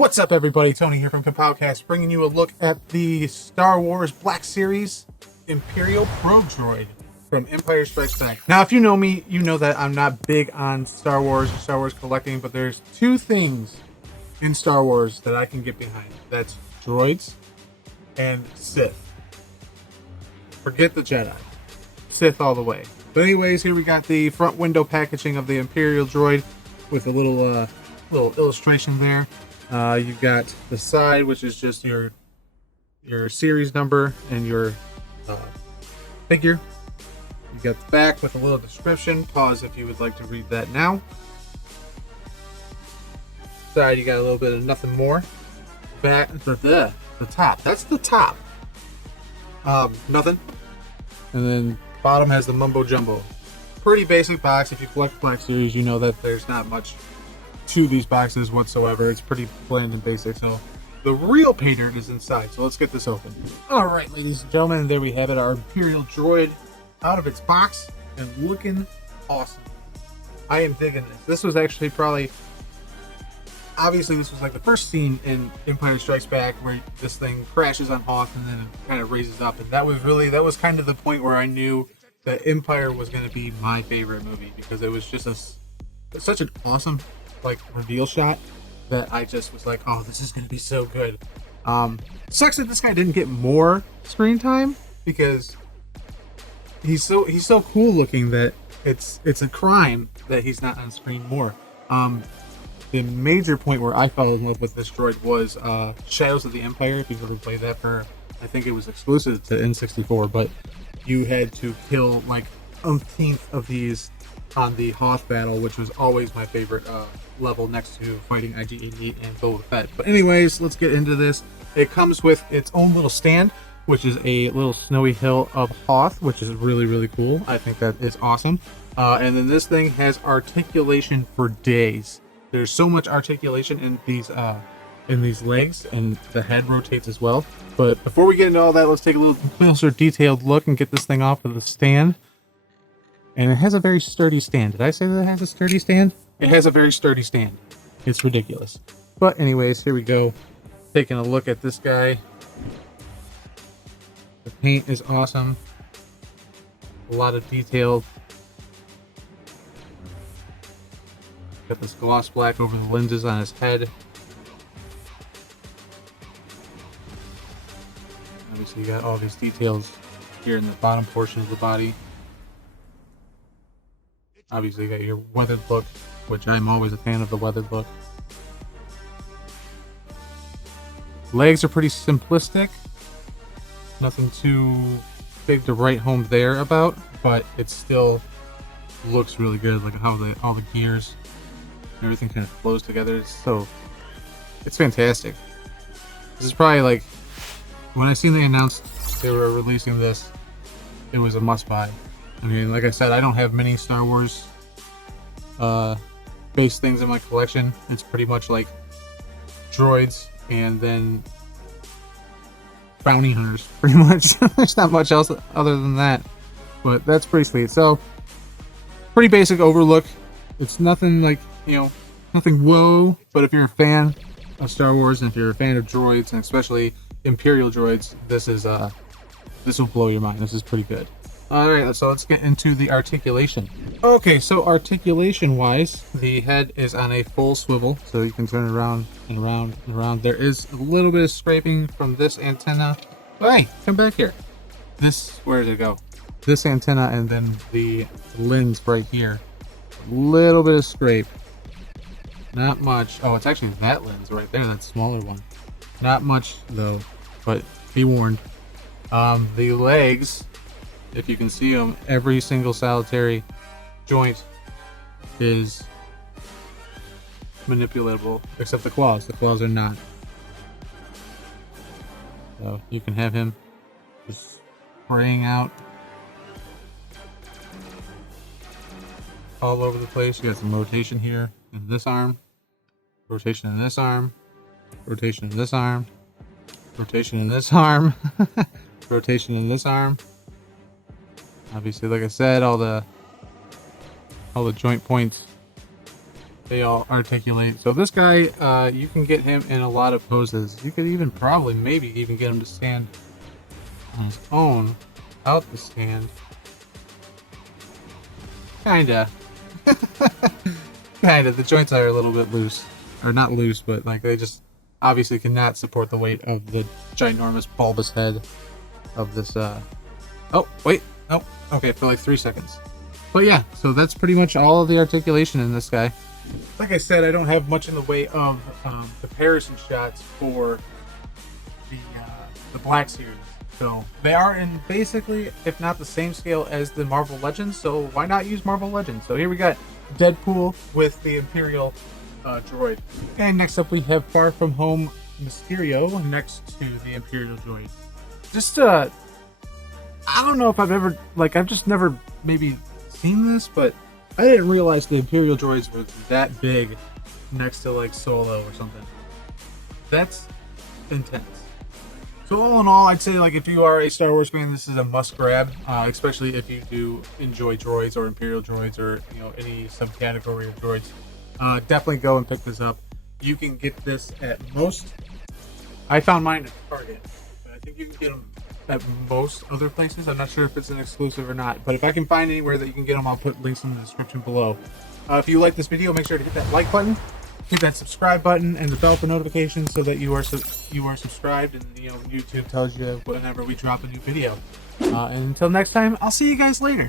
What's up, everybody? Tony here from Compowcast, bringing you a look at the Star Wars Black Series Imperial Probe Droid from Empire Strikes Back. Now, if you know me, you know that I'm not big on Star Wars collecting, but there's two things in Star Wars that I can get behind. That's droids and Sith. Forget the Jedi. Sith all the way. But anyways, here we got the front window packaging of the Imperial Droid with a little illustration there. You've got the side, which is just your series number and your figure. You got the back with a little description. Pause if you would like to read that now. Side, you got a little bit of nothing more. Back, the top. That's the top. Nothing. And then bottom has the mumbo jumbo. Pretty basic box. If you collect Black Series, you know that there's not much to these boxes whatsoever. It's pretty bland and basic. So the real pay dirt is inside. So let's get this open. All right, ladies and gentlemen, there we have it. Our Imperial Droid out of its box and looking awesome. I am digging this. This was actually obviously this was like the first scene in Empire Strikes Back where this thing crashes on Hoth and then it kind of raises up, and that was kind of the point where I knew that Empire was going to be my favorite movie, because it was just such an awesome reveal shot that I just was like, oh, this is going to be so good. Sucks that this guy didn't get more screen time, because he's so cool looking that it's a crime that he's not on screen more. The major point where I fell in love with this droid was Shadows of the Empire. If you've ever played that, I think it was exclusive to N64, but you had to kill like umpteenth of these on the Hoth battle, which was always my favorite level next to fighting IG-88 and Boba Fett. But anyways, let's get into this. It comes with its own little stand, which is a little snowy hill of Hoth, which is really, really cool. I think that is awesome. And then this thing has articulation for days. There's so much articulation in these legs, and the head rotates as well. But before we get into all that, let's take a little closer detailed look and get this thing off of the stand. And it has a very sturdy stand. Did I say that it has a sturdy stand? It has a very sturdy stand. It's ridiculous. But anyways, here we go. Taking a look at this guy. The paint is awesome. A lot of detail. Got this gloss black over the lenses on his head. Obviously, you got all these details here in the bottom portion of the body. Obviously, you got your weathered look, which I'm always a fan of the weathered look. Legs are pretty simplistic. Nothing too big to write home there about, but it still looks really good. Like how all the gears, everything kind of flows together. It's fantastic. This is probably when I seen they announced they were releasing this, it was a must buy. I mean, like I said, I don't have many Star Wars based things in my collection. It's pretty much like droids and then bounty hunters, pretty much. There's not much else other than that, but that's pretty sweet. So pretty basic overlook. It's nothing nothing whoa, but if you're a fan of Star Wars and if you're a fan of droids, and especially Imperial droids, this will blow your mind. This is pretty good. Alright, so let's get into the articulation. Okay, so articulation wise, the head is on a full swivel, so you can turn it around and around and around. There is a little bit of scraping from this antenna. Hey, come back here. Where did it go? This antenna and then the lens right here. A little bit of scrape. Not much. Oh, it's actually that lens right there, that smaller one. Not much though, but be warned. The legs, if you can see them, every single solitary joint is manipulatable, except the claws. The claws are not. So you can have him just spraying out all over the place. You got some rotation here in this arm, rotation in this arm, rotation in this arm, rotation in this arm, rotation in this arm. Obviously, like I said, all the joint points they all articulate. So this guy, you can get him in a lot of poses. You could even probably, maybe even get him to stand on his own, out the stand. Kinda. Kinda. The joints are a little bit loose. Or not loose, but like they just obviously cannot support the weight of the ginormous bulbous head of this, Oh, wait. Nope. Okay, for like 3 seconds. But yeah, so that's pretty much all of the articulation in this guy. Like I said, I don't have much in the way of comparison shots for the Black Series. So they are in basically, if not the same scale as the Marvel Legends, so why not use Marvel Legends? So here we got Deadpool with the Imperial Droid. And next up we have Far From Home Mysterio next to the Imperial Droid. Just, I don't know if I've ever, like, I've just never maybe seen this, but I didn't realize the Imperial Droids were that big next to, like, Solo or something. That's intense. So all in all, I'd say, like, if you are a Star Wars fan, this is a must grab, especially if you do enjoy droids or Imperial droids or, you know, any subcategory of droids. Definitely go and pick this up. You can get this at most. I found mine at Target, but I think you can get them at most other places. I'm not sure if it's an exclusive or not, but if I can find anywhere that you can get them, I'll put links in the description below. If you like this video, make sure to hit that like button, hit that subscribe button, and the bell for notifications so that you are subscribed, and you know YouTube tells you whenever we drop a new video. And until next time, I'll see you guys later.